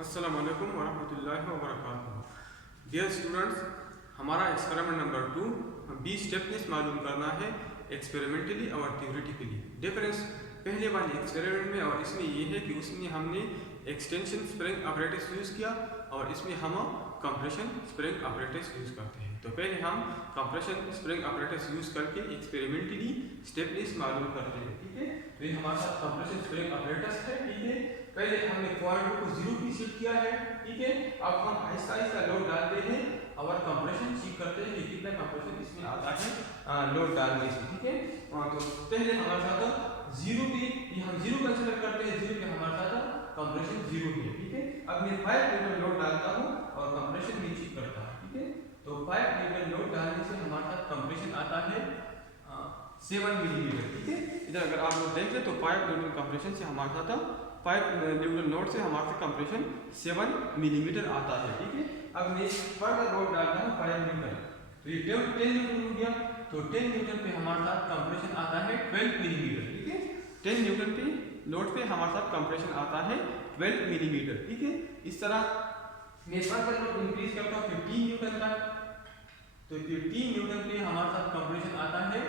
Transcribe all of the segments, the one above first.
अस्सलाम वालेकुम वरहमतुल्लाहि वबरकातुहू। डियर स्टूडेंट्स, हमारा एक्सपेरिमेंट नंबर 2 20 स्टेपनेस मालूम करना है एक्सपेरिमेंटली और थ्योरेटिकली। डिफरेंस पहले वाले एक्सपेरिमेंट में और इसमें ये है कि उसमें हमने एक्सटेंशन स्प्रिंग अपरेटस यूज़ किया और इसमें हम कंप्रेशन स्प्रिंग अपरेटस यूज़ करते हैं। तो पहले हम कंप्रेशन स्प्रिंग अपरेटस यूज़ करके एक्सपेरिमेंटली स्टेपनेस मालूम करते हैं। ठीक है, तो ये हमारे साथ कंप्रेशन स्प्रिंग अपरेटस है। ठीक है, पहले हमने पॉइंट को 0 की सेट किया है। ठीक है, अब हम आहिस्ता आहिस्ता लोड डालते हैं और कंप्रेशन चेक करते हैं कि कितना कंप्रेशन इसमें आता है लोड डालने से। ठीक है, तो पहले हमारे साथ 0 पे ये हम 0 कंसीडर करते हैं, 0 पे हमारे साथ कंप्रेशन 0 है। ठीक है, अब मैं 5 न्यूटन लोड डालता हूं और कंप्रेशन भी चेक करता हूं। ठीक है, तो 5 न्यूटन लोड डालने से हमारे साथ कंप्रेशन आता है 7 मिलीमीटर। ठीक है, इधर अगर आप लोग देख ले तो 5 न्यूटन कंप्रेशन से हमारे साथ 5 न्यूटन लोड से हमारे कंप्रेशन 7 मिलीमीटर आता है। ठीक है, अब मैं फर्दर लोड डालता हूँ 5 न्यूटन, तो ये 10 न्यूटन हो गया। तो 10 न्यूटन पे हमारे साथ कंप्रेशन आता है 12 मिलीमीटर। ठीक है, 10 न्यूटन पे लोड पे हमारे साथ कंप्रेशन आता है 12 मिलीमीटर। ठीक है, इस तरह मैं फर्दर लोड इंक्रीज करता हूँ 15 न्यूटन तक, तो 15 न्यूटन पे हमारे साथ कंप्रेशन आता है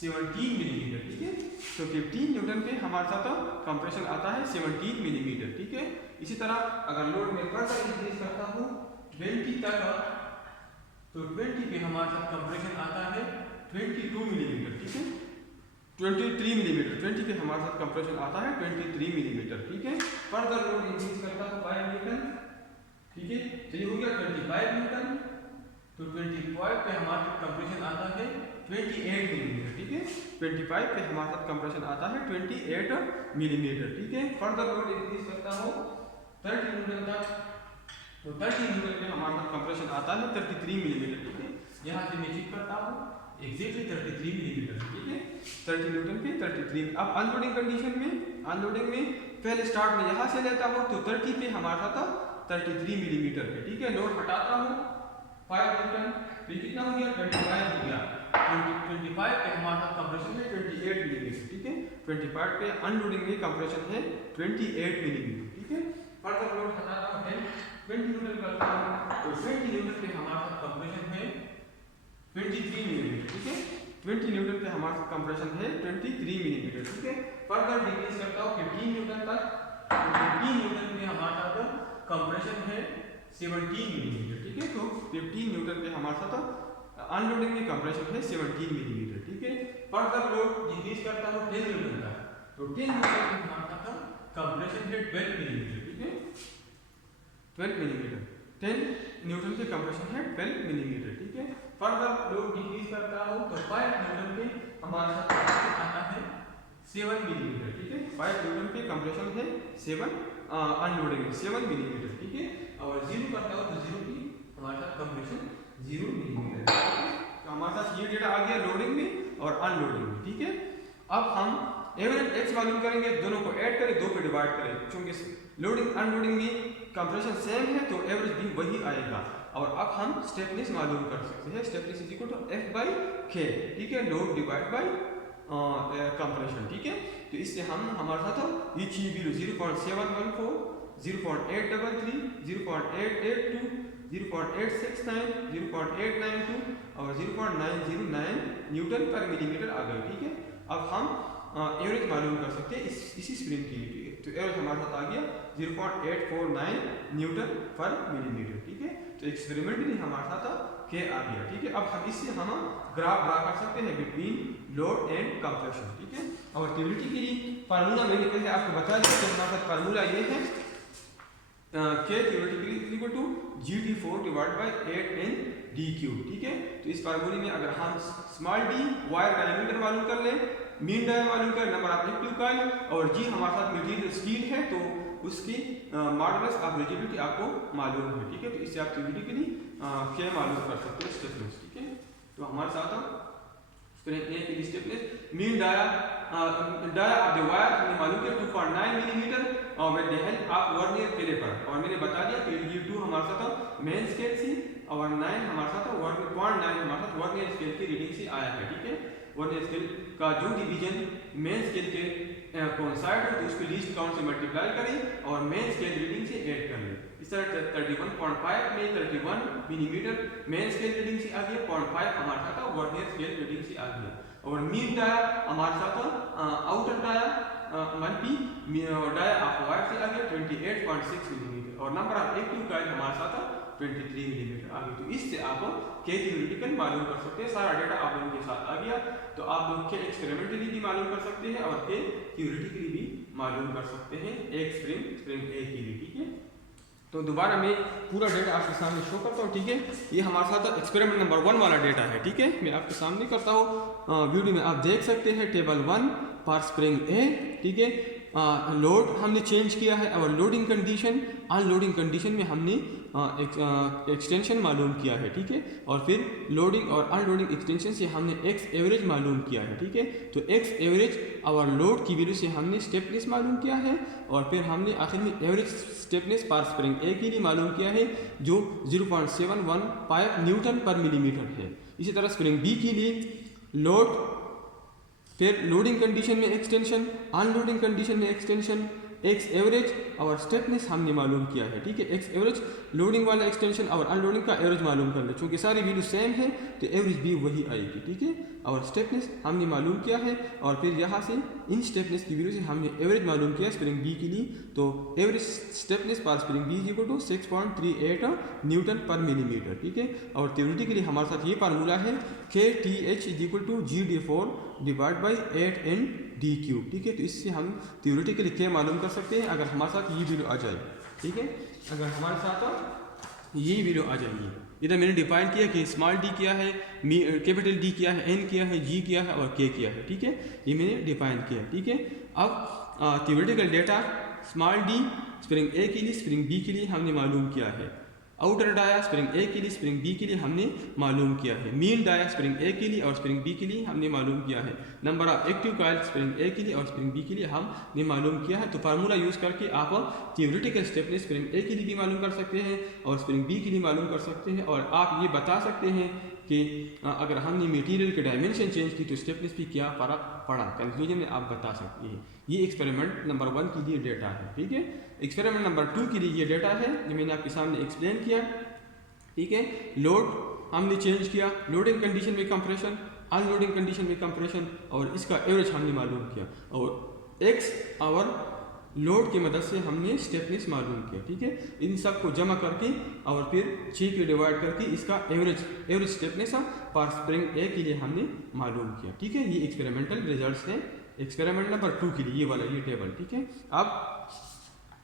17 मिलीमीटर। ठीक है, तो 15 न्यूटन पे हमारे साथ कंप्रेशन आता है 17 मिलीमीटर। ठीक है, इसी तरह अगर लोड में फर्दर इंक्रीज करता हूँ 20 तक, तो 20 पे हमारे साथ कंप्रेशन आता है 22 मिलीमीटर। ठीक है, 23 मिलीमीटर, 20 पे हमारे साथ कंप्रेशन आता है 23 मिलीमीटर। ठीक है, फर्दर लोड इंक्रीज करता हूँ 5 न्यूटन। ठीक है, तो ये हो गया 25 न्यूटन, तो 25 पे हमारे साथ कंप्रेशन आता है 28 मिलीमीटर। ठीक है, 25 पे हमारे साथ कंप्रेशन आता है 28 मिलीमीटर। ठीक है, फर्दर लोड इंक्रीज करता हूँ 30 न्यूटन तक, तो 30 न्यूटन पे हमारे साथ कंप्रेशन आता है 33 मिलीमीटर। ठीक है, यहाँ से मैं चेक करता हूँ एग्जैक्टली 33 मिलीमीटर। ठीक है, 30 न्यूटन पे 33। अब अनलोडिंग कंडीशन में, अनलोडिंग में पहले स्टार्ट में यहाँ से लेता हूँ तो 30 पे हमारे साथ 33 मिलीमीटर पे। ठीक है, लोड हटाता हूँ 5 न्यूटन, तो कितना हो गया 25 हो गया। 25 पे हमारे साथ कंप्रेशन है 28 मिलीमीटर। ठीक है, 25 पे अनलोडिंग में कंप्रेशन है 28 मिलीमीटर। ठीक है, फर्दर लोड हटाता हूँ 20 न्यूटन करता हूँ, तो 20 न्यूटन पे हमारे साथ कंप्रेशन है 23 मिलीमीटर। ठीक है, 20 न्यूटन पे हमारे साथ कंप्रेशन है 23 मिलीमीटर। ठीक है, फर्दर डिक्रीज करता हूँ 15 न्यूटन तक, तो 15 न्यूटन पे हमारे साथ कंप्रेशन है 17 मिलीमीटर। ठीक है, तो 15 न्यूटन पे हमारे साथ अनलोडिंग में कंप्रेशन है 17 मिलीमीटर। ठीक है, फर्दर लोड डिक्रीज करता हूँ 10 न्यूटन तक, तो 10 न्यूटन पे हमारे साथ कंप्रेशन है 12 मिलीमीटर। ठीक है, 12 मिलीमीटर, 10 न्यूटन पे कंप्रेशन है 12 मिलीमीटर। ठीक है, फर्दर लोड डिक्रीज करता हूँ तो 5 न्यूटन पे हमारे साथ कंप्रेशन आता है 7 मिलीमीटर। ठीक है, 5 न्यूटन पे कंप्रेशन है 7 अनलोडिंग में 7 मिलीमीटर। ठीक है, और 0 करता हूँ तो 0 की हमारे साथ कंप्रेशन 0 मिलीमीटर। तो हमारे साथ ये डेटा आ गया लोडिंग में और अनलोडिंग में। ठीक है, अब हम एवरेज एक्स मालूम करेंगे, दोनों को ऐड करें, 2 पे डिवाइड करें, क्योंकि लोडिंग अनलोडिंग में कंप्रेशन सेम है तो एवरेज भी वही आएगा। और अब हम स्टेपनेस मालूम कर सकते हैं, स्टेपनेस इज इक्वल टू F/K। ठीक है, लोड डिवाइड बाय कंप्रेशन। ठीक है, तो इससे हम हमारे साथ ये चीज 0.714, 0.833, 0.882, 0.869, 0.892 और 0.909 न्यूटन पर मिलीमीटर आ गए। ठीक है, अब हम एवरेज मालूम कर सकते हैं इसी स्प्रिंग की। तो एवरेज हमारे साथ आ गया 0.849 न्यूटन पर मिलीमीटर। ठीक है, तो एक्सपेरिमेंटली हमारे साथ K आ गया। ठीक है, अब हम इससे हम ग्राफ ड्रा कर सकते हैं बिटवीन लोड एंड कंप्रेशन। ठीक है, और थ्योरेटिकली फार्मूला मैंने पहले आपको बता दिया कि हमारे साथ फार्मूला ये है K theoretically is equal to GT4 divided by 8NdQ। ठीक है, तो इस फार्मूले में अगर हम स्मॉल d वायर डायमीटर मालूम कर लें, मीन डाया मालूम कर, नंबर ऑफ एक्टिव कॉइल, और G हमारे साथ मटेरियल स्टील है तो उसकी मॉडुलस ऑफ रिजिडिटी आपको मालूम है। ठीक है, तो इससे आप थ्योरेटिकली K मालूम कर सकते हैं स्टेपनेस। ठीक है, तो हमारे साथ stiffness mean dia of the wire हमने मालूम किया 2.9 मिलीमीटर और with the help of vernier calliper, और मैंने बता दिया कि ये 2 हमारे साथ मेन स्केल से और 9 हमारे साथ 0.9 हमारे साथ वर्नियर स्केल की रीडिंग से आया है। ठीक है, वर्नियर स्केल का जो डिवीजन मेन स्केल के कोइंसाइड है तो उसको लीस्ट काउंट से मल्टीप्लाई करें और मेन स्केल रीडिंग से ऐड कर लें। इस तरह 31.5 में 31 मिलीमीटर मेन स्केल रीडिंग से आ गया, 0.5 हमारे साथ वर्नियर स्केल रीडिंग से आ गया। और मीन डाया हमारे साथ outer dia multi dia of wire से आ गया 28.6 मिलीमीटर, और नंबर ऑफ एक्टिव कॉइल हमारे साथ 23 मिलीमीटर आ गई। तो इससे आप के थ्योरेटिकल मालूम कर सकते हैं। सारा डेटा आप लोगों के साथ आ गया, तो आप लोग के एक्सपेरिमेंटली भी मालूम कर सकते हैं और के थ्योरेटिकली भी मालूम कर सकते हैं एक स्प्रिंग ए के लिए, ठीक है। तो दोबारा मैं पूरा डेटा आपके सामने शो करता हूँ, ठीक है। ये हमारे साथ एक्सपेरिमेंट नंबर 1 वाला डेटा है, ठीक है। मैं आपके सामने करता हूँ, वीडियो में आप देख सकते हैं टेबल 1 फॉर स्प्रिंग ए, ठीक है। लोड हमने चेंज किया है और लोडिंग कंडीशन, अनलोडिंग कंडीशन में हमने एक्सटेंशन मालूम किया है, ठीक है। और फिर लोडिंग और अनलोडिंग एक्सटेंशन से हमने एक्स एवरेज मालूम किया है, ठीक है। तो एक्स एवरेज और लोड की वैल्यू से हमने स्टेपनेस मालूम किया है, और फिर हमने आखिर में एवरेज स्टेपनेस पर स्प्रिंग ए के लिए मालूम किया है जो 0.715 न्यूटन पर मिलीमीटर है। इसी तरह स्प्रिंग बी के लिए लोड, फिर लोडिंग कंडीशन में एक्सटेंशन, अनलोडिंग कंडीशन में एक्सटेंशन, एक्स एवरेज और स्टेपनेस हमने मालूम किया है, ठीक है। एक्स एवरेज लोडिंग वाला एक्सटेंशन और अनलोडिंग का एवरेज मालूम कर ले, क्योंकि सारी वैल्यू सेम है तो एवरेज भी वही आएगी, ठीक है। और स्टेपनेस हमने मालूम किया है, और फिर यहाँ से इन स्टेपनेस की वैल्यू से हमने एवरेज मालूम किया स्प्रिंग बी के लिए। तो एवरेज स्टेपनेस पर spring be equal to 6.38 newton per millimetre, ठीक है। और थ्योरेटिकली हमारे साथ ये फार्मूला है KTH equal to GD4 divide by 8ND cube, ठीक है। तो इससे हम थ्योरेटिकली क्या मालूम कर सकते हैं अगर हमारे साथ ये वैल्यू आ जाए, ठीक है। अगर हमारे साथ ये वैल्यू आ जाएगी, इधर मैंने डिफाइन किया कि स्मॉल डी किया है, कैपिटल डी किया है, एन किया है, जी किया है और के किया है, ठीक है। ये मैंने डिफाइन किया, ठीक है। अब theoretical data small D spring A के लिए, स्प्रिंग बी के लिए हमने मालूम किया है। आउटर डाया स्प्रिंग ए के लिए, स्प्रिंग बी के लिए हमने मालूम किया है। मीन डाया स्प्रिंग ए के लिए और स्प्रिंग बी के लिए हमने मालूम किया है। Number of active coil spring A के लिए और स्प्रिंग बी के लिए हमने मालूम किया है। तो फार्मूला यूज़ करके आप थ्योरेटिकल स्टेपनेस स्प्रिंग ए के लिए भी मालूम कर सकते हैं और स्प्रिंग बी के लिए मालूम कर सकते हैं, और आप ये बता सकते हैं कि अगर हमने मटेरियल के डायमेंशन चेंज की तो स्टेपनेस भी क्या फर्क पड़ा, कंक्लूजन में आप बता सकते हैं। ये एक्सपेरिमेंट नंबर 1 के लिए डेटा है, ठीक है। एक्सपेरिमेंट नंबर 2 के लिए ये डेटा है जो मैंने आपके सामने एक्सप्लेन किया, ठीक है। लोड हमने चेंज किया, लोडिंग कंडीशन में कंप्रेशन, अनलोडिंग कंडीशन में कंप्रेशन, और इसका एवरेज हमने मालूम किया, और एक्स और लोड की मदद से हमने स्टेपनेस मालूम किया, ठीक है। इन सब को जमा करके और फिर 6 के डिवाइड करके इसका एवरेज स्टेपनेस पर स्प्रिंग ए के लिए हमने मालूम किया, ठीक है। ये एक्सपेरिमेंटल रिजल्ट्स हैं एक्सपेरिमेंट नंबर 2 के लिए, ये वाला ये टेबल, ठीक है। अब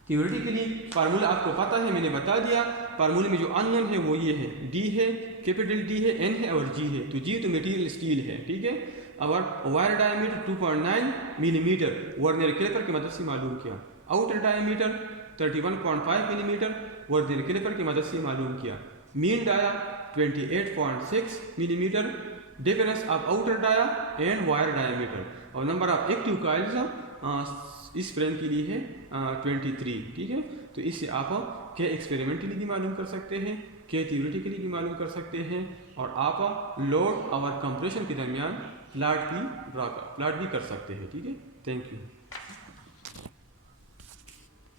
थ्योरेटिकली फार्मूला आपको पता है, मैंने बता दिया। फार्मूले में जो अननोन है वो ये है, डी है, कैपिटल डी है, एन है और जी है। तो जी तो मटेरियल स्टील है, ठीक है। और wire diameter 2.9 millimetre vernier calliper की मदद से मालूम किया। Outer diameter 31.5 millimetre vernier calliper की मदद से मालूम किया। Mean dia 28.6 millimetre, difference of outer dia and wire diameter, और नंबर ऑफ एक्टिव कॉइल्स इस स्प्रिंग के लिए है 23, ठीक है। तो इससे आप के एक्सपेरिमेंटली भी मालूम कर सकते हैं, के थ्योरेटिकली भी मालूम कर सकते हैं, और आप लोड और कंप्रेशन के दरमियान प्लॉट भी कर सकते हैं, ठीक है। Thank you.